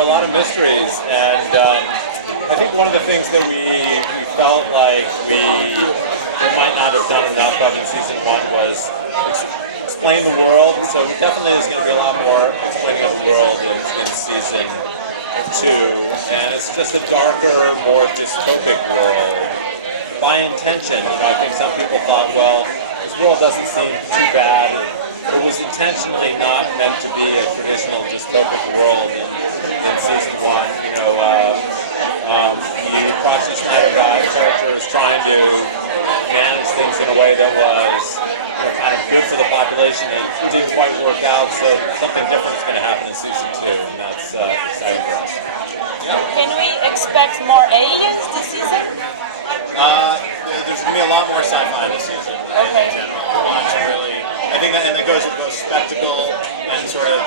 are a lot of mysteries, and I think one of the things that we felt like we might not have done enough of in season 1 was explain the world. So definitely there's going to be a lot more explaining of the world in season 2, and it's just a darker, more dystopic world by intention. I think some people thought, well, this world doesn't seem too bad. And it was intentionally not meant to be a traditional dystopic world in season 1. The Proxy Snyder guy character is trying to manage things in a way that was kind of good for the population. It didn't quite work out, so something different is going to happen in season 2, and that's exciting for us. Can we expect more aliens this season? There's going to be a lot more sci-fi this season in general. We wanted to really, I think that, and it goes spectacle and sort of,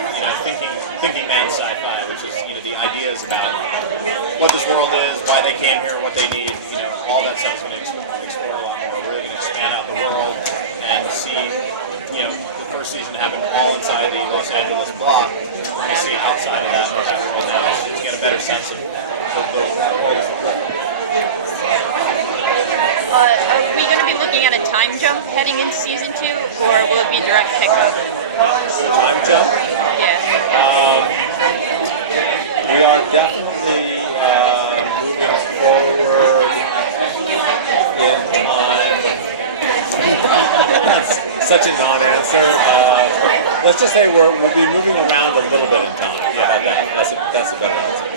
thinking man sci-fi, which is, the ideas about what this world is, why they came here, what they need, all that stuff is going to explore a lot more. We're really going to expand out the world and see, the first season happened all inside the Los Angeles block. We're going to see outside of that world now to get a better sense of the world as a whole. Are we going to be looking at a time jump heading into season 2, or will it be direct pickup? Time jump? Yeah. We are definitely moving forward in time. That's such a non-answer. Let's just say we'll be moving around a little bit in time. Yeah, about that. That's a better answer.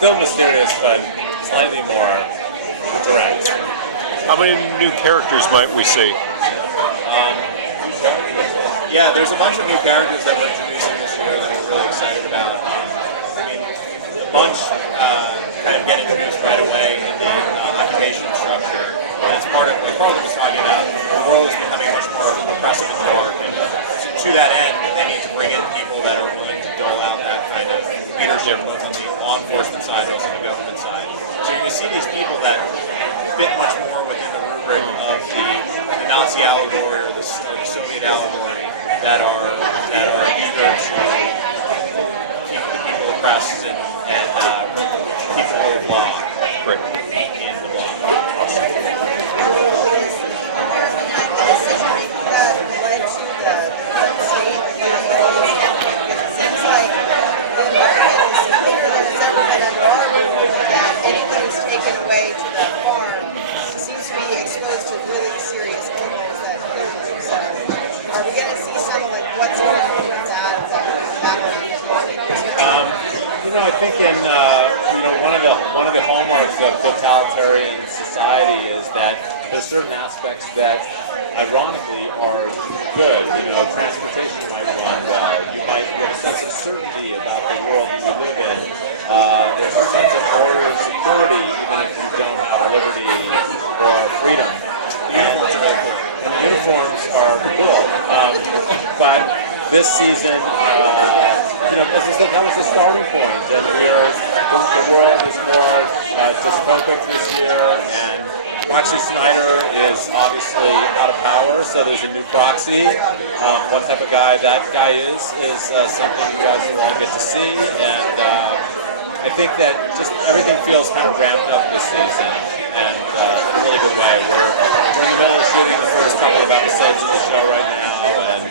Still mysterious, but slightly more direct. How many new characters might we see? Yeah, there's a bunch of new characters that we're introducing this year that we're really excited about. A bunch kind of get introduced right away in the occupation structure. And it's part of what Carlton was talking about. The world is becoming much more oppressive and dark. And to that end, they need to bring in people that are willing to dole out that kind of leadership, both on the law enforcement side and also the government side. So you see these people that fit much more within the rubric of the Nazi allegory or the Soviet allegory that are eager to keep the people oppressed and keep the rule of law in the law. That led to the current state of the aliens. It seems like the environment is cleaner than it's ever been under our rule, that anyone who's taken away to the farm seems to be exposed to really serious chemicals that kill them. So are we going to see some of what's going on with that background as well? I think in one of the hallmarks of totalitarian society is that there's certain aspects that, ironically, are good. Transportation might run well. You might get a sense of certainty about the world you live in. There's a sense of order and security, even if you don't have liberty or freedom. And the uniforms are cool. But this season, that was the starting point. And the world is more dystopic this year, and Proxy Snyder is obviously out of power, so there's a new proxy. What type of guy that guy is something you guys will all get to see, and I think that just everything feels kind of ramped up this season, and in a really good way. We're in the middle of shooting the first couple of episodes of the show right now, and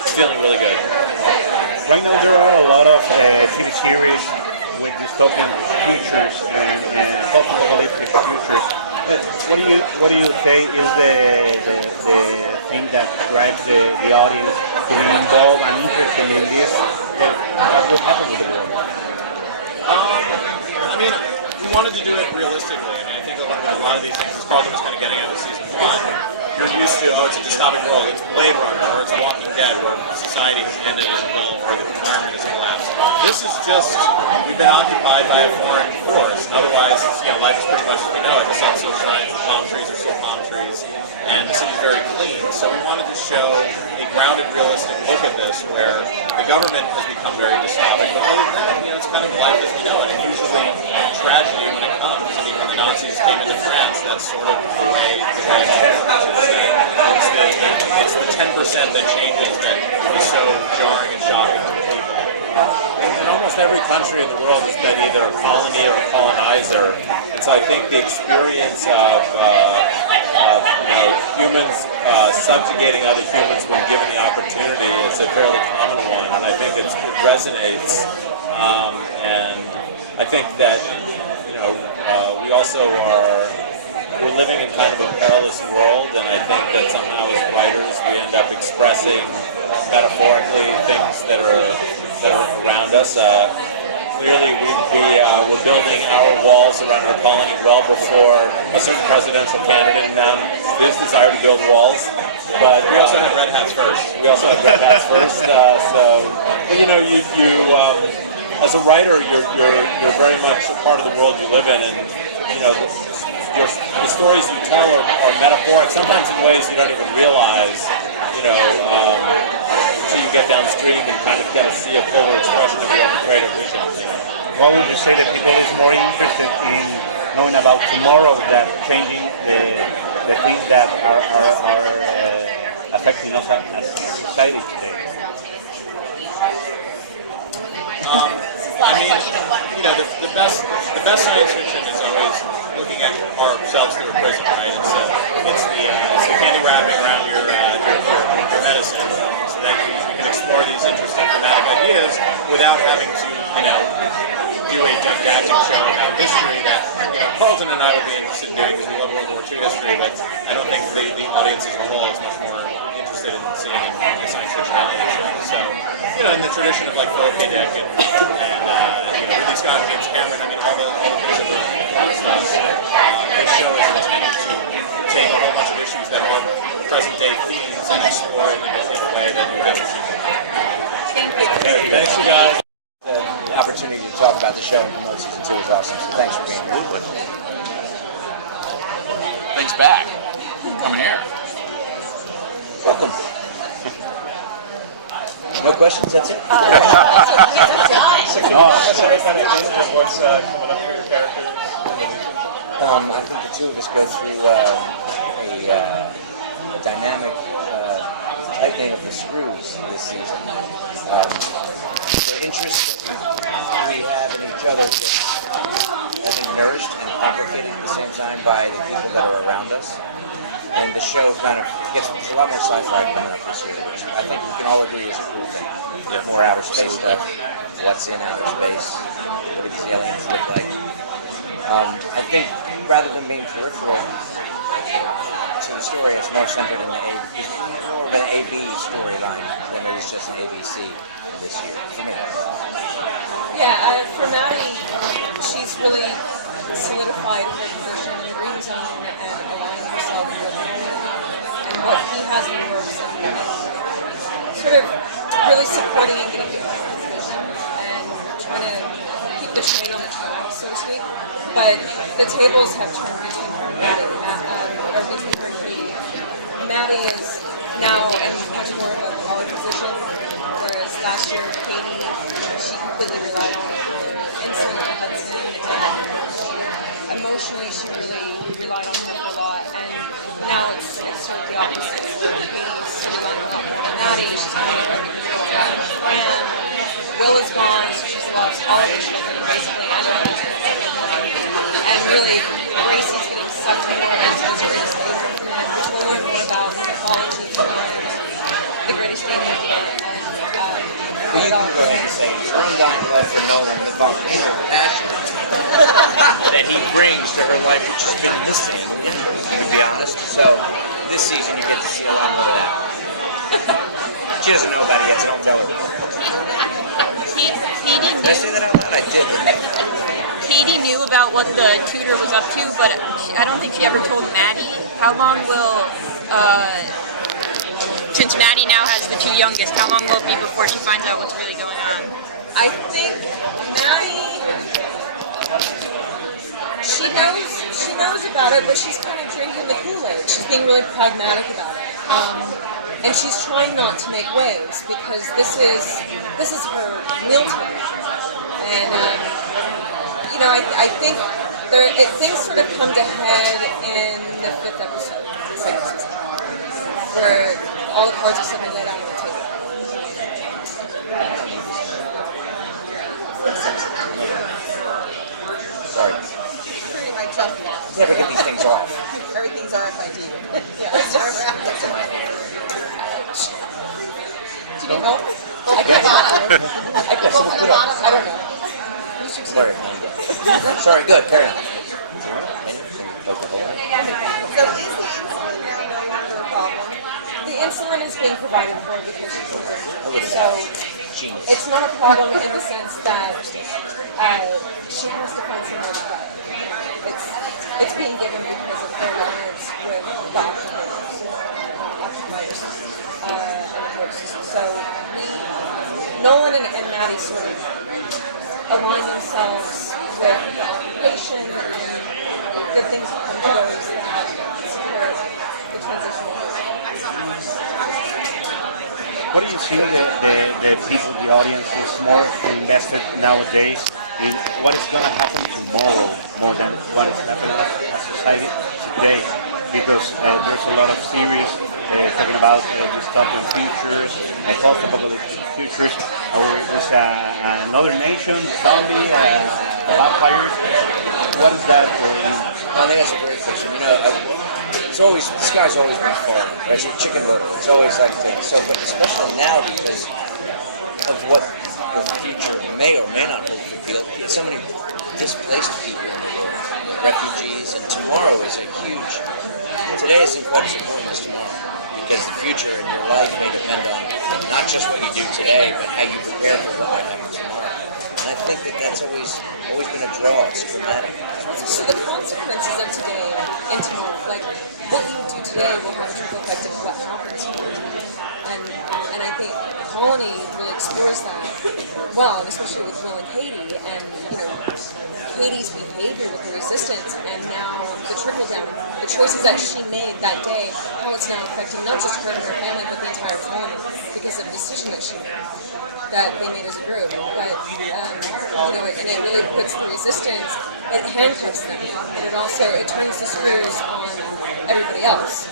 it's feeling really good. Right now there are a lot of TV series with dystopian futures and post-apocalyptic futures. What do you say is the thing that drives the audience to be involved and interested in this? What would happen with it? We wanted to do it realistically. I think a lot of these things, as Carlton was kind of getting out of season 1, you're used to, it's a dystopic world, it's Blade Runner, or it's Walking Dead, where society has ended as well, or the environment has collapsed. This is just, we've been occupied by a foreign force. Otherwise, life is pretty much as we know it. The sun still shines, the palm trees are still palm trees, and the city's very clean. So we wanted to show a grounded, realistic look at this, where the government has become very dystopic. But other than that, it's kind of life as we know it. And usually, tragedy when it comes. When the Nazis came into France, that's sort of the way it all works. It's the 10% that changes that is so jarring and shocking to people. In almost every country in the world has been either a colony or a colonizer. And so I think the experience of humans subjugating other humans when given the opportunity is a fairly common one, and I think it resonates. And I think that we also we're living in kind of a perilous world, and I think that somehow as writers we end up expressing metaphorically things that are around us. Clearly, we're building our walls around our colony well before a certain presidential candidate announced his desire to build walls. But We also had red hats first. we also had red hats first. But as a writer, you're very much a part of the world you live in, and the stories you tell are metaphoric. Sometimes in ways you don't even realize. Until you get downstream and kind of get to see a fuller expression of your own creative vision. What would you say that people is more interested in knowing about tomorrow than changing the things that are affecting us as a society today? The best science fiction is always looking at ourselves through a prism, right? It's the candy wrapping around your medicine, so that we can explore these interesting thematic ideas without having to, do a didactic show about history that, Carlton and I would be interested in doing because we love World War II history, but I don't think the audience as a whole is much more interested in seeing a science fiction element show. So, in the tradition of like Philip K. Dick and Ridley Scott and James Cameron, all the movies that were influenced us, this show is intended to take a whole bunch of issues that are present day themes and explore it in a way that you haven't seen before. Thanks, you guys. The opportunity to talk about the show and promote season 2 is awesome. So thanks for being here. Thanks back. Coming here. Welcome. No questions, that's it? What's coming up for your characters? I think the two of us go through a dynamic tightening of the screws this season. The interest we have in each other is nourished and propagated at the same time by the people that are around us. And the show kind of gets a lot more sci-fi coming up this year, which I think we can all agree is a cool thing. More outer space stuff. What's in outer space? What do these aliens look like? I think rather than being peripheral to the story, it's more centered in the more of an A-B storyline than it is just an ABC this year. Yeah, for Maddie, she's really solidified her position in Green Zone and aligning herself with and what he has in the works and sort of really supporting and getting behind his vision and trying to keep the train on the track, so to speak. But the tables have turned between her and Maddie, or between her and Katie. Maddie is now in much more of a power position, whereas last year Katie, she completely relied on insulin and emotionally she really relied on him a lot, and now it's sort of the opposite. Katie's relying on Maddie, she's not really friend. Will is gone, so she's lost all her children recently, and really Gracie's getting sucked into her into his estate. We'll learn more about mythology and the greatest name and Her undying love for Nolan, the volcano passion that he brings to her life, which has been missing, to be honest. So this season you get to see a lot more of that. She doesn't know about it yet, so don't tell her. Did I say that out loud? I did. Katie knew about what the tutor was up to, but I don't think she ever told Maddie. How long will, since Maddie now has the two youngest, how long will it be before she finds out what's really going on? I think Maddie, she knows about it, but she's kind of drinking the Kool-Aid. She's being really pragmatic about it, and she's trying not to make waves because this is her mealtime, and I think things sort of come to head in the 5th episode, of the second season, where all the cards are suddenly laid out on the table. telescope? Oh, I can't tell. I don't know. You should see. Sorry, good. Carry on. So is the insulin now no longer a problem? The insulin is being provided for because she's allergic. So Jeez. it's not a problem in the sense that she has to find somewhere to go. It's being given because of her alliance with the occupiers and the horses. So Nolan and Maddie sort of align themselves with the occupation and the things that come towards that support the transitional business. What do you see the people, the audience is more invested nowadays in what's going to happen tomorrow more than what's happening in society today? Because there's a lot of series talking about dystopian futures, post-apocalyptic futures, or there's another nation, zombie, vampires. What is that? I think that's a great question. You know, it's always, the sky's always been falling, right? So chicken burger, it's always like that. So, but especially now because of what the future may or may not hold for people, so many displaced people, refugees, and tomorrow is a huge, today is as important as tomorrow. Because the future in your life may depend on not just what you do today, but how you prepare for what might happen tomorrow. And I think that that's always been a draw. It's dramatic. So the consequences of today and tomorrow, like what you do today will have a trickle effect of what happens tomorrow. And I think Colony really explores that well, and especially with Will and Katie, and Katie's behavior with the resistance, and now the trickle down, the choices that she made that day, how it's now affecting not just her and her family, but the entire colony because of the decision that she made, that they made as a group. But and it really puts the resistance, it handcuffs them, and it also turns the screws on everybody else.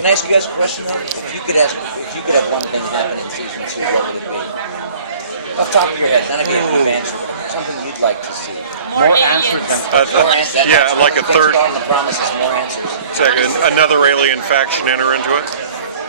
Can I ask you guys a question though? If you could have one thing happen in season 2, what would it be? Off the top of your head, none of you have answered. Something you'd like to see. More answers than More answers. yeah, like a third. On the promise is more answers. It's like another alien faction enter into it.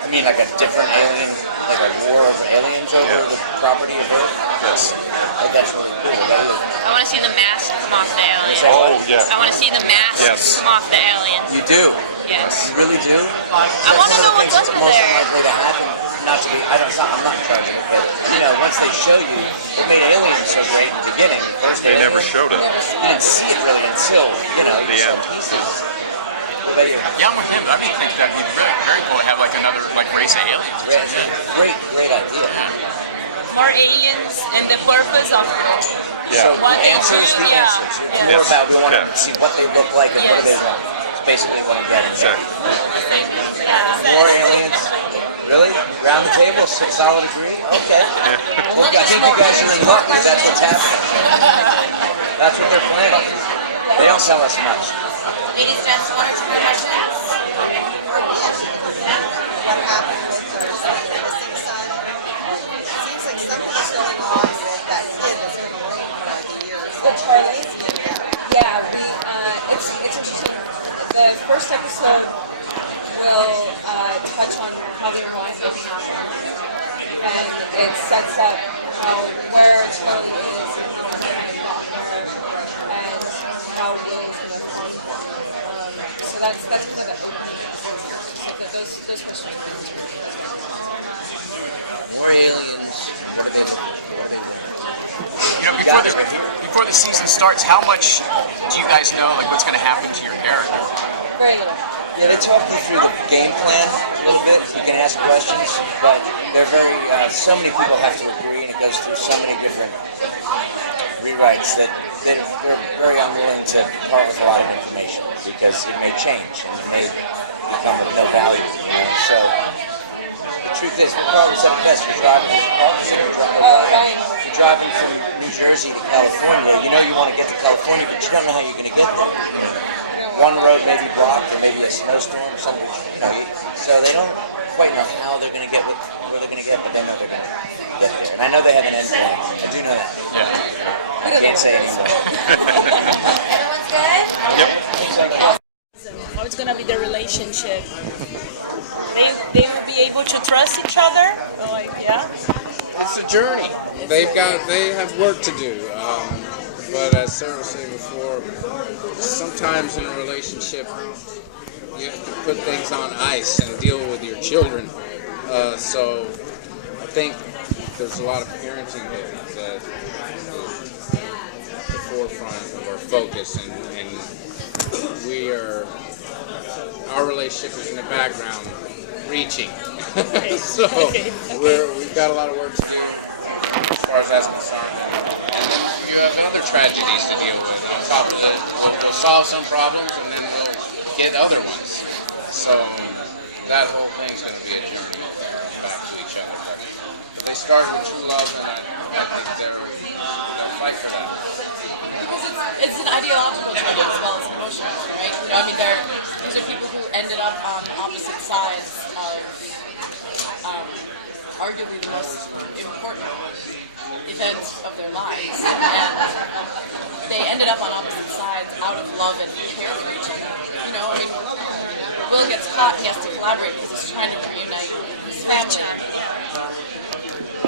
I mean, like a different alien, like a war of aliens over the property of Earth. Yes. Like that's really cool. That is. I want to see the mask come off the aliens. Oh, yeah. I want to see the mask Yes. come off the aliens. You do. Yes. You really do. I want to know what's under Most there. likely to happen. Not to be. I'm not in charge of it, but once they show you, what made Aliens so great in the beginning, the first They Alien, never showed it. You didn't see it really until you The saw end. pieces. But Yeah, I'm with him. I mean, think that'd be very cool to have like another race of aliens. great idea. More aliens and the purpose of it. So What the they answers, do, the yeah. answers. It's Yes. more about we want Yeah. to see what they look like and what do they Yes. want. It's basically what I'm getting. Exactly. More aliens. Really? Round the table, solid agree? Okay. Well, I think you guys are in luck because that's what's happening. That's what they're planning. They don't tell us much. Ladies and gentlemen, What happened with her missing son? It seems like something is going on with that kid that's been looking for like years. The Charlie? Yeah. Yeah, it's interesting. The first episode will touch on how the arrival happened, and it sets up where Charlie is and how they're going to got there, and how Will's going to conflict. So that's kind of the opening. Those questions. More aliens. What are they looking for? Before the season starts, how much do you guys know, like what's going to happen to your character? Very little. Yeah, they talk you through the game plan a little bit. You can ask questions, but they're very, so many people have to agree, and it goes through so many different rewrites that they're very unwilling to part with a lot of information because it may change and it may become of no value, So the truth is, the car was at best. You're driving your car, you're driving from New Jersey to California. You know you want to get to California, but you don't know how you're going to get there. One road may be blocked, or maybe a snowstorm, something, so they don't quite know how they're going to get where they're going to get, but they know they're going to get there. And I know they have an end point. I do know that. I can't say anymore. Everyone's good? Yep. I was gonna be the relationship? They will be able to trust each other? Like, yeah. It's a journey. They have work to do. But as Sarah was saying before, sometimes in a relationship you have to put things on ice and deal with your children. So I think there's a lot of parenting that is the forefront of our focus, and our relationship is in the background reaching. So we've got a lot of work to do as far as that's concerned. And then you have other tragedies to deal with on top of that. We'll solve some problems and then we'll get other ones. So that whole thing's going to be a journey back to each other. But they start with true love, and I think they'll fight for that. Because it's an ideological journey as well as an emotional one, right? You know, I mean, these are people who ended up on opposite sides of arguably the most important event of their lives, and they ended up on opposite sides out of love and care for each other. You know, I mean, Will gets caught, he has to collaborate because he's trying to reunite his family.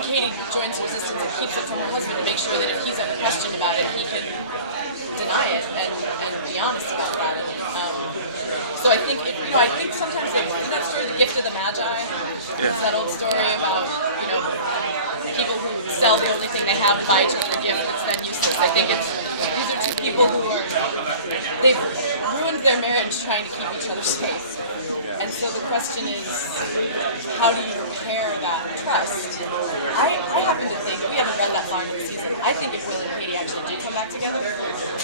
Katie joins resistance and keeps it from her husband to make sure that if he's ever questioned about it, he can deny it and be honest about that. So I think, I think sometimes that story, The Gift of the Magi, it's that old story about, people who sell the only thing they have and buy each other a gift that's then useless. I think these are two people who they've ruined their marriage trying to keep each other safe. And so the question is, how do you repair that trust? I happen to think, we haven't read that far into the season, I think if Will and Katie actually do come back together,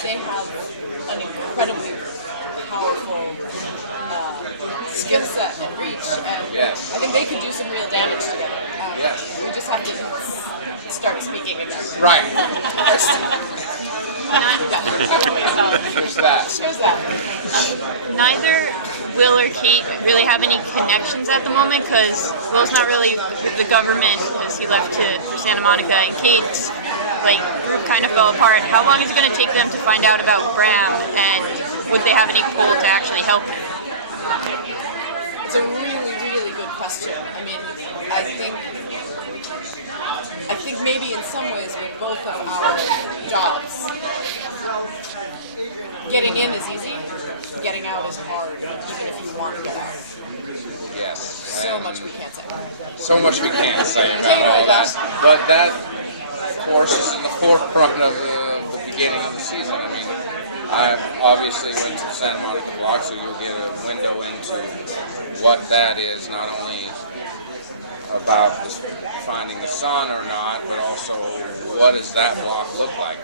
they have an incredibly powerful skill set and reach, and I think they could do some real damage together. We just have to start speaking again. Right. Here's that. Neither Will or Kate really have any connections at the moment because Will's not really with the government because he left for Santa Monica, and Kate's group kind of fell apart. How long is it going to take them to find out about Bram, and would they have any pull to actually help him? It's a really, really good question. I mean, I think maybe in some ways with both of our jobs, getting in is easy, getting out is hard, even if you want to get out. Yes. So much we can't say. So much we can't say about all that. But that, of course, is in the forefront of the beginning of the season. I mean, I obviously went to the Santa Monica block, so you'll get a window into what that is, not only about finding the sun or not, but also what does that block look like?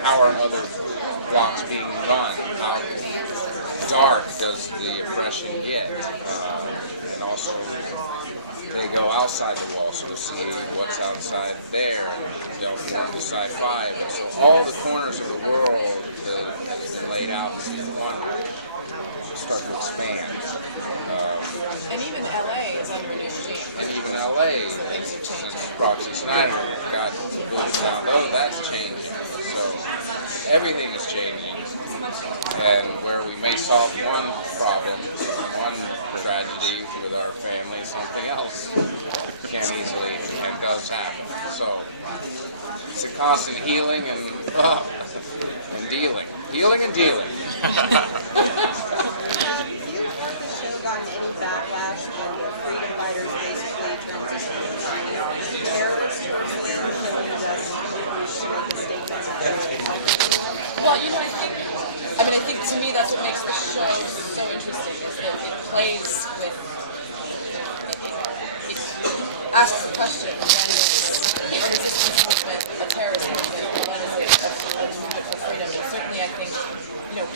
How are other blocks being run? How dark does the oppression get? And also, they go outside the wall, so to see what's outside there, and delve more into sci-fi. And so all the corners of the world that has been laid out in season 1 will start to expand. And even LA is under a new regime. And even LA, since Roxy Snyder got moved down, that's changing. So everything is changing. And where we may solve one problem, one tragedy with our family, something else can easily and does happen. So it's a constant healing and dealing. Healing and dealing. Have you on the show gotten any backlash when the freedom fighters basically transitioned to terrorists, or is it something that you want to make a statement about? Well, I think to me that's what makes the show so interesting, is that it plays with, it asks the question, when is a resistance movement a terrorist movement, or when is it a movement for freedom? And certainly I think,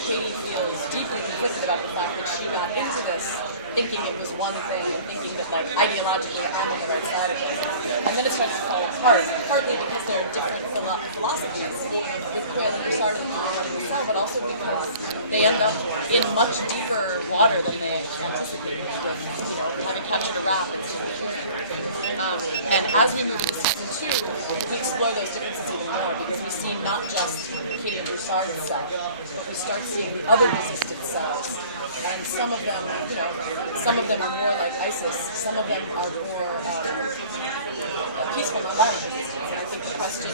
Katie feels deeply conflicted about the fact that she got into this thinking it was one thing, and thinking that ideologically I'm on the right side of it. And then it starts to fall apart, partly because there are different philosophies with Will and Sartre that people want to sell, but also because they end up in much deeper water than they having captured a raft. And as we move into season 2, we explore those differences even more because we see not just Katie and Broussard itself, but we start seeing the other resistance cells. And some of them, you know, some of them are more like ISIS, some of them are more peaceful, nonviolent resistance. And I think the question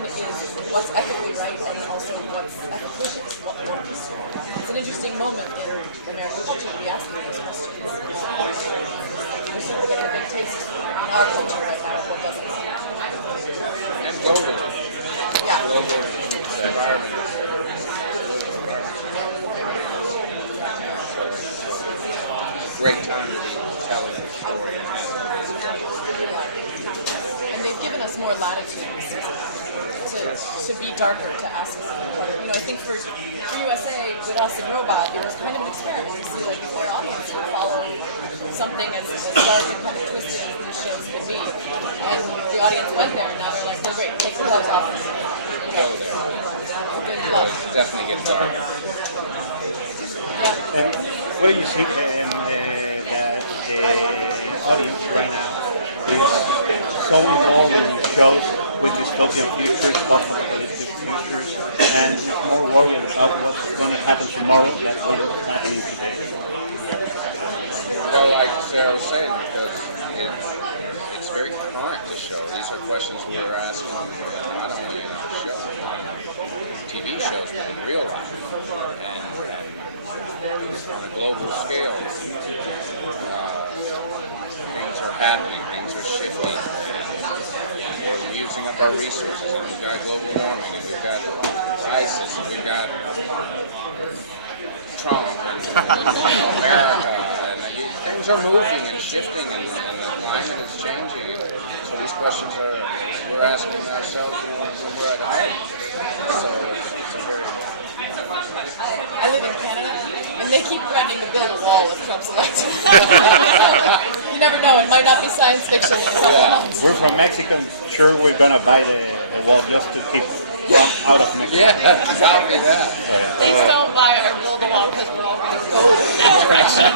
is what's ethically right and also what's efficacious, what works. It's an interesting moment in American culture to be asking those questions. We're certainly getting a big taste in our culture right now of what doesn't. And globally. Yeah. Global environment. Great time to be telling the story. And they've given us more latitude to be darker, to ask us harder. You know, I think for USA, with us and Robot, it was kind of an experiment to see like if their audience would follow something as dark and kind of twisted as these shows could be. And the audience went there, and now they're like, well, great, take the gloves off. You know, good love. Definitely get dark. Yeah. And what do you think in the audience right now is so involved in shows with dystopian futures, and more worried about what's going to happen tomorrow? Well, like Sarah was saying, because it's very current, this show. These are questions we were asking not only in our show, on TV shows, but in real life. And on a global scale, things are happening, things are shifting, and we're using up our resources, and we've got global warming, and we've got ISIS, and we've got Trump, and America, and things are moving and shifting, and the climate is changing, and so these questions we're asking ourselves when we're at home. I live in Canada, and they keep threatening to build a wall if Trump's elected. You never know, it might not be science fiction. We're from Mexico, sure we're going to buy the wall just to keep Trump out of Mexico. Yeah, copy that. Please don't buy or build a wall because we're all going to go in that direction.